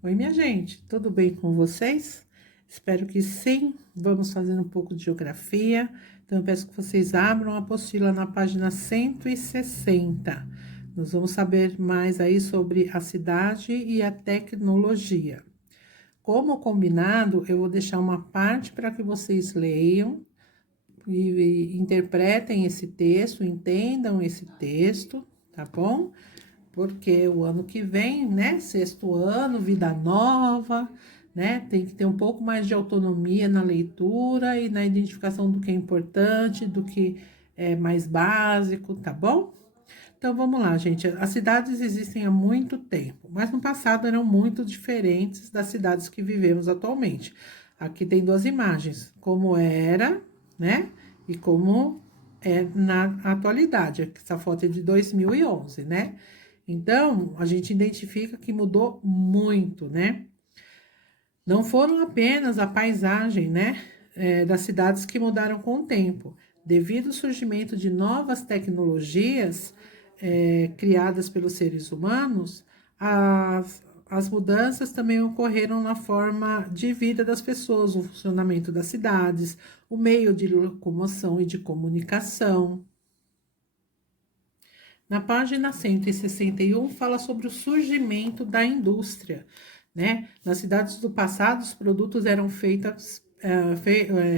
Oi, minha gente, tudo bem com vocês? Espero que sim. Vamos fazer um pouco de geografia. Então, eu peço que vocês abram a apostila na página 160. Nós vamos saber mais aí sobre a cidade e a tecnologia. Como combinado, eu vou deixar uma parte para que vocês leiam e interpretem esse texto, entendam esse texto, tá bom? Porque o ano que vem, né, sexto ano, vida nova, né, tem que ter um pouco mais de autonomia na leitura e na identificação do que é importante, do que é mais básico, tá bom? Então vamos lá, gente. As cidades existem há muito tempo, mas no passado eram muito diferentes das cidades que vivemos atualmente. Aqui tem duas imagens, como era, né, e como é na atualidade. Essa foto é de 2011, né? Então, a gente identifica que mudou muito, né? Não foram apenas a paisagem, né, das cidades que mudaram com o tempo. Devido ao surgimento de novas tecnologias criadas pelos seres humanos, as mudanças também ocorreram na forma de vida das pessoas, o funcionamento das cidades, o meio de locomoção e de comunicação. Na página 161 fala sobre o surgimento da indústria, né? Nas cidades do passado, os produtos eram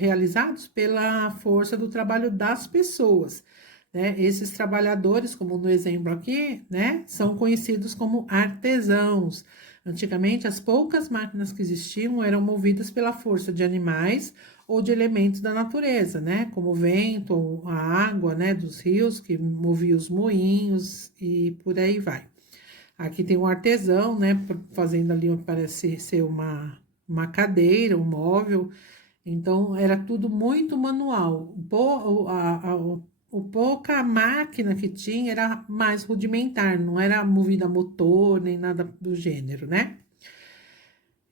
realizados pela força do trabalho das pessoas, né? Esses trabalhadores, como no exemplo aqui, né, são conhecidos como artesãos. Antigamente, as poucas máquinas que existiam eram movidas pela força de animais ou de elementos da natureza, né? Como o vento, ou a água, né? Dos rios que movia os moinhos e por aí vai. Aqui tem um artesão, né? Fazendo ali, parece ser uma cadeira, um móvel. Então, era tudo muito manual. O pouca máquina que tinha era mais rudimentar, não era movida a motor, nem nada do gênero, né?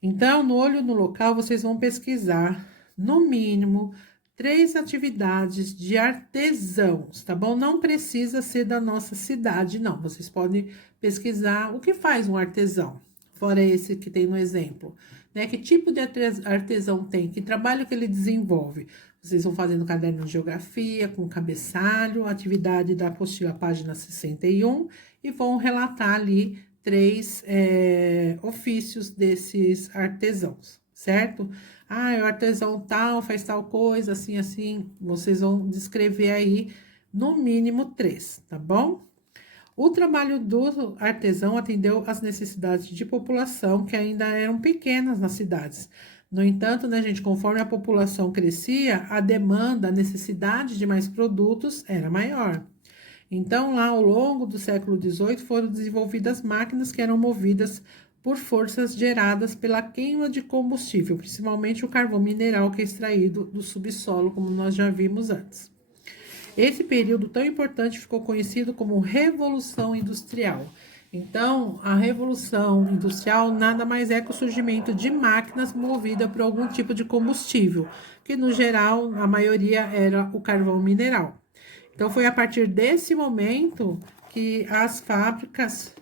Então, no olho no local, vocês vão pesquisar, no mínimo, 3 atividades de artesãos, tá bom? Não precisa ser da nossa cidade, não. Vocês podem pesquisar o que faz um artesão, fora esse que tem no exemplo, né? Que tipo de artesão tem? Que trabalho que ele desenvolve? Vocês vão fazendo caderno de geografia, com cabeçalho, atividade da apostila, página 61, e vão relatar ali 3 ofícios desses artesãos, certo? Ah, o artesão tal faz tal coisa, assim, assim. Vocês vão descrever aí no mínimo 3, tá bom? O trabalho do artesão atendeu às necessidades de população que ainda eram pequenas nas cidades. No entanto, né, gente, conforme a população crescia, a demanda, a necessidade de mais produtos era maior. Então, lá ao longo do século XVIII, foram desenvolvidas máquinas que eram movidas por forças geradas pela queima de combustível, principalmente o carvão mineral que é extraído do subsolo, como nós já vimos antes. Esse período tão importante ficou conhecido como Revolução Industrial. Então, a Revolução Industrial nada mais é que o surgimento de máquinas movidas por algum tipo de combustível, que no geral, a maioria era o carvão mineral. Então, foi a partir desse momento que as fábricas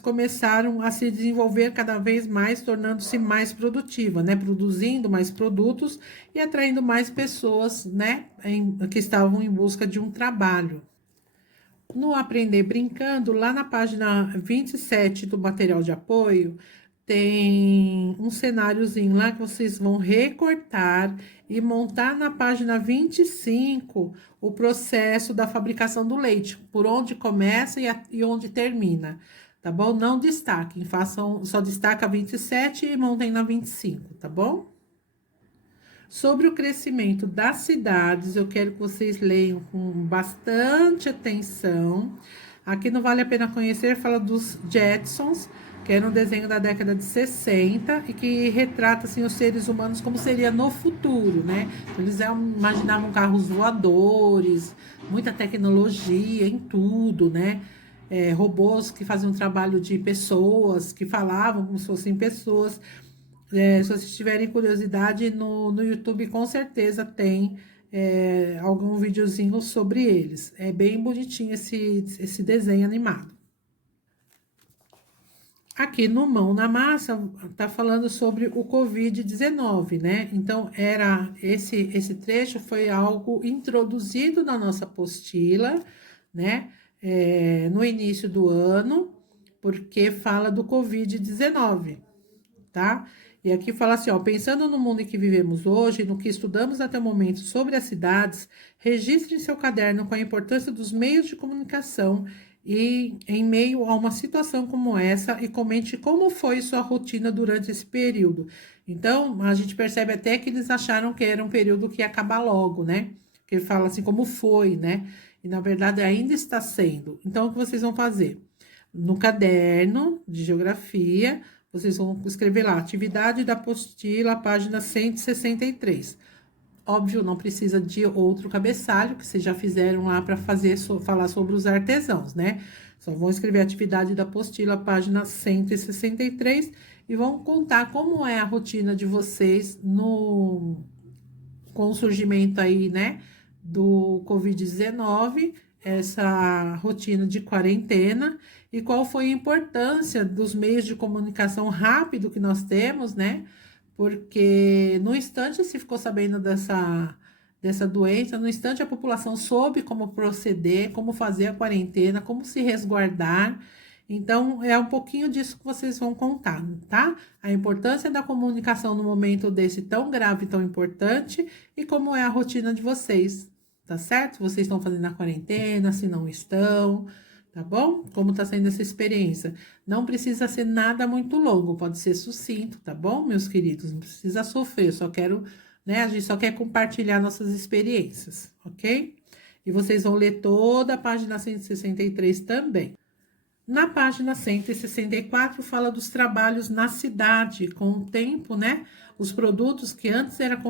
começaram a se desenvolver cada vez mais, tornando-se mais produtiva, né? Produzindo mais produtos e atraindo mais pessoas, né? Que estavam em busca de um trabalho. No Aprender Brincando, lá na página 27 do material de apoio, tem um cenáriozinho lá que vocês vão recortar e montar na página 25 o processo da fabricação do leite, por onde começa e onde termina, tá bom? Não destaquem, façam, só destaca 27 e montem na 25, tá bom? Sobre o crescimento das cidades, eu quero que vocês leiam com bastante atenção. Aqui não vale a pena conhecer, fala dos Jetsons, que era um desenho da década de 60 e que retrata assim, os seres humanos como seria no futuro, né? Eles imaginavam carros voadores, muita tecnologia em tudo, né? Robôs que faziam trabalho de pessoas, que falavam como se fossem pessoas. Se vocês tiverem curiosidade, no YouTube com certeza tem algum videozinho sobre eles. É bem bonitinho esse desenho animado. Aqui no Mão na Massa tá falando sobre o Covid-19, né? Então, esse trecho foi algo introduzido na nossa apostila, né? No início do ano, porque fala do Covid-19, tá? E aqui fala assim, ó, pensando no mundo em que vivemos hoje, no que estudamos até o momento sobre as cidades, registre em seu caderno com a importância dos meios de comunicação e em meio a uma situação como essa e comente como foi sua rotina durante esse período. Então, a gente percebe até que eles acharam que era um período que ia acabar logo, né? Que ele fala assim como foi, né? E na verdade ainda está sendo. Então, o que vocês vão fazer? No caderno de geografia, vocês vão escrever lá, atividade da apostila, página 163. Óbvio, não precisa de outro cabeçalho, que vocês já fizeram lá para falar sobre os artesãos, né? Só vão escrever atividade da apostila, página 163, e vão contar como é a rotina de vocês com o surgimento aí, né, do Covid-19, essa rotina de quarentena, e qual foi a importância dos meios de comunicação rápido que nós temos, né? Porque no instante se ficou sabendo dessa doença, no instante a população soube como proceder, como fazer a quarentena, como se resguardar. Então, é um pouquinho disso que vocês vão contar, tá? A importância da comunicação no momento desse tão grave, tão importante, e como é a rotina de vocês, tá certo? Vocês estão fazendo a quarentena, se não estão, tá bom? Como tá sendo essa experiência? Não precisa ser nada muito longo, pode ser sucinto, tá bom, meus queridos? Não precisa sofrer, só quero, né? A gente só quer compartilhar nossas experiências, ok? E vocês vão ler toda a página 163 também. Na página 164 fala dos trabalhos na cidade, com o tempo, né? Os produtos que antes eram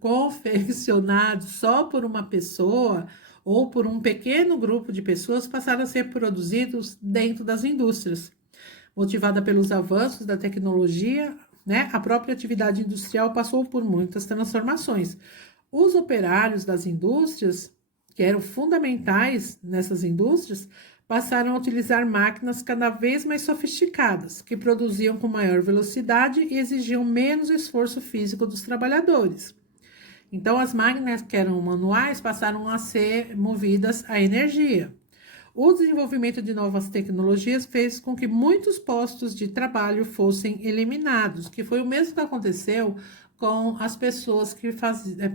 confeccionados só por uma pessoa ou por um pequeno grupo de pessoas passaram a ser produzidos dentro das indústrias. Motivada pelos avanços da tecnologia, né? A própria atividade industrial passou por muitas transformações. Os operários das indústrias, que eram fundamentais nessas indústrias, passaram a utilizar máquinas cada vez mais sofisticadas, que produziam com maior velocidade e exigiam menos esforço físico dos trabalhadores. Então, as máquinas que eram manuais passaram a ser movidas a energia. O desenvolvimento de novas tecnologias fez com que muitos postos de trabalho fossem eliminados, que foi o mesmo que aconteceu com as pessoas que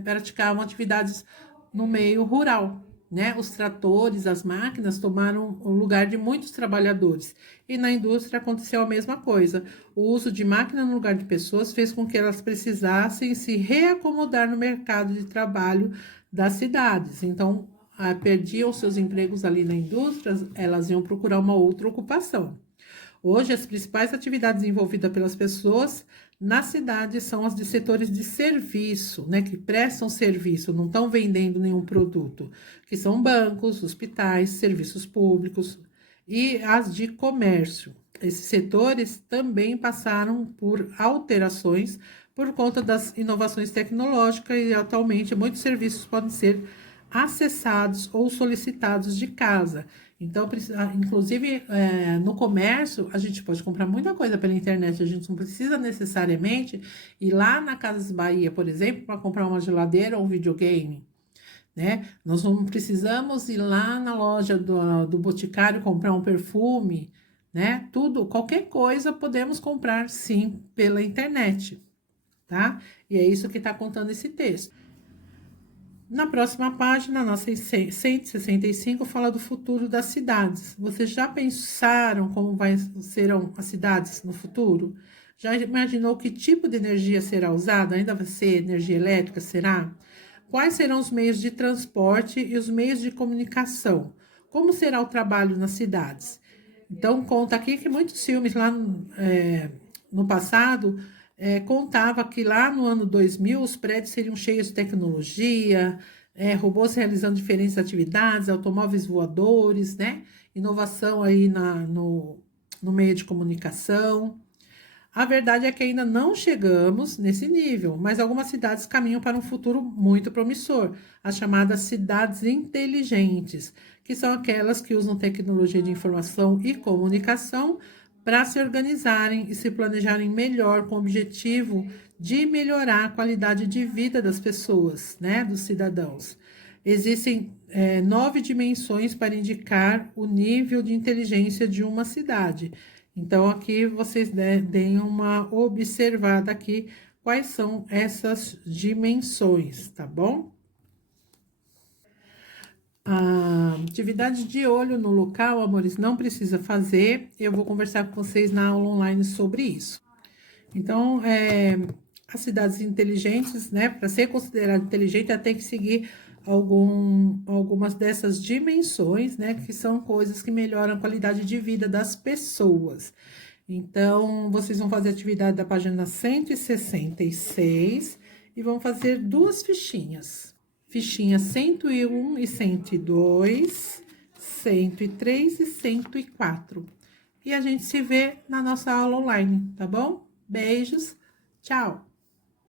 praticavam atividades no meio rural, né? Os tratores, as máquinas tomaram o lugar de muitos trabalhadores. E na indústria aconteceu a mesma coisa. O uso de máquina no lugar de pessoas fez com que elas precisassem se reacomodar no mercado de trabalho das cidades. Então, perdiam seus empregos ali na indústria, elas iam procurar uma outra ocupação. Hoje, as principais atividades envolvidas pelas pessoas na cidade são as de setores de serviço, né, que prestam serviço, não estão vendendo nenhum produto, que são bancos, hospitais, serviços públicos e as de comércio. Esses setores também passaram por alterações por conta das inovações tecnológicas e atualmente muitos serviços podem ser acessados ou solicitados de casa. Então, inclusive, no comércio, a gente pode comprar muita coisa pela internet, a gente não precisa necessariamente ir lá na Casas Bahia, por exemplo, para comprar uma geladeira ou um videogame, né? Nós não precisamos ir lá na loja do Boticário comprar um perfume, né? Tudo, qualquer coisa podemos comprar sim pela internet, tá? E é isso que está contando esse texto. Na próxima página, na 165, fala do futuro das cidades. Vocês já pensaram como serão as cidades no futuro? Já imaginou que tipo de energia será usada? Ainda vai ser energia elétrica, será? Quais serão os meios de transporte e os meios de comunicação? Como será o trabalho nas cidades? Então, conta aqui que muitos filmes lá no passado contava que lá no ano 2000 os prédios seriam cheios de tecnologia, robôs realizando diferentes atividades, automóveis voadores, né? Inovação aí no meio de comunicação. A verdade é que ainda não chegamos nesse nível, mas algumas cidades caminham para um futuro muito promissor, as chamadas cidades inteligentes, que são aquelas que usam tecnologia de informação e comunicação para se organizarem e se planejarem melhor com o objetivo de melhorar a qualidade de vida das pessoas, né, dos cidadãos. Existem 9 dimensões para indicar o nível de inteligência de uma cidade. Então, aqui vocês deem uma observada aqui quais são essas dimensões, tá bom? A atividade de olho no local, amores, não precisa fazer. Eu vou conversar com vocês na aula online sobre isso. Então, as cidades inteligentes, né? Para ser considerada inteligente, ela tem que seguir algumas dessas dimensões, né? Que são coisas que melhoram a qualidade de vida das pessoas. Então, vocês vão fazer a atividade da página 166 e vão fazer 2 fichinhas. Fichinha 101 e 102, 103 e 104. E a gente se vê na nossa aula online, tá bom? Beijos, tchau!